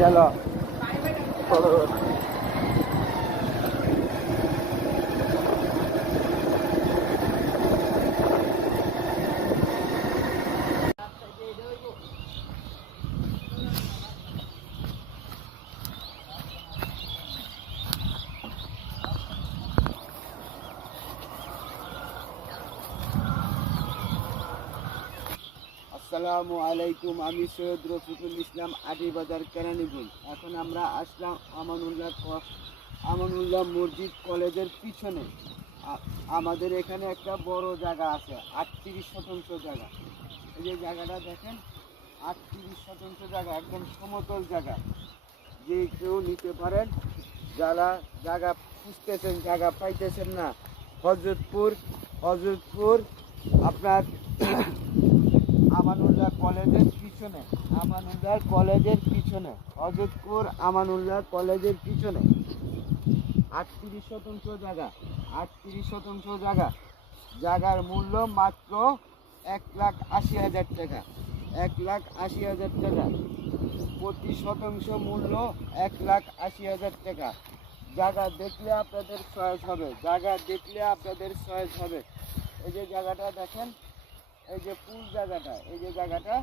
গেল। আসসালামু আলাইকুম, আমি সৈয়দ রফিকুল ইসলাম, আদিবাজার কেরানীগঞ্জ। এখন আমরা আসলাম আমানুল্লাহ মসজিদ কলেজের পিছনে। আমাদের এখানে একটা বড় জায়গা আছে, 38 শতাংশ জায়গা। এই যে জায়গাটা দেখেন, 38 শতাংশ জায়গা, একদম সমতল জায়গা। যে কেউ নিতে পারেন, যারা জায়গা খুঁজতেছেন, জায়গা পাইতেছেন না। হযরতপুর আপনার আমানুল্লাহ কলেজের পিছনে, হযরতপুর আমানুল্লাহ কলেজের পিছনে 38 শতাংশ জায়গা। 38 শতাংশ জায়গার মূল্য মাত্র 1,80,000 টাকা। 1,80,000 টাকা প্রতি শতাংশ মূল্য, 1,80,000 টাকা। জায়গা দেখলে আপনাদের চয়েস হবে। এই যে জায়গাটা দেখেন, এই যে পুল জায়গাটা, এই যে জায়গাটা